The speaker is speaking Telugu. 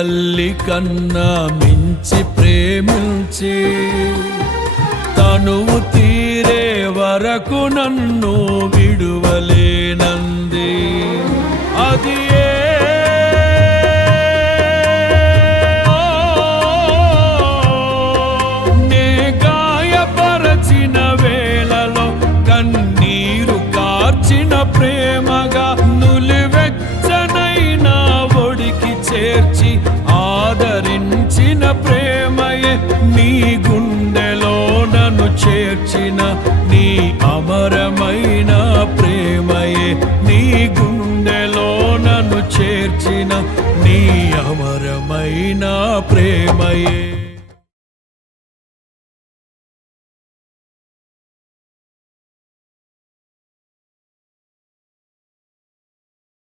తల్లి కన్నా మించి ప్రేమించి తనువు తీరే వరకు నన్ను విడువలేనంది. అది నే గాయపరచిన వేళలో కన్నీరు కార్చిన ప్రేమగా నులివెచ్చనైనా ఒడికి చేర్చి ఆదరించిన ప్రేమయే నీ గుండెలో నన్ను చేర్చిన నీ అమరమైన ప్రేమయే నీ గుండెలో నన్ను చేర్చిన నీ అమరమైన ప్రేమయే.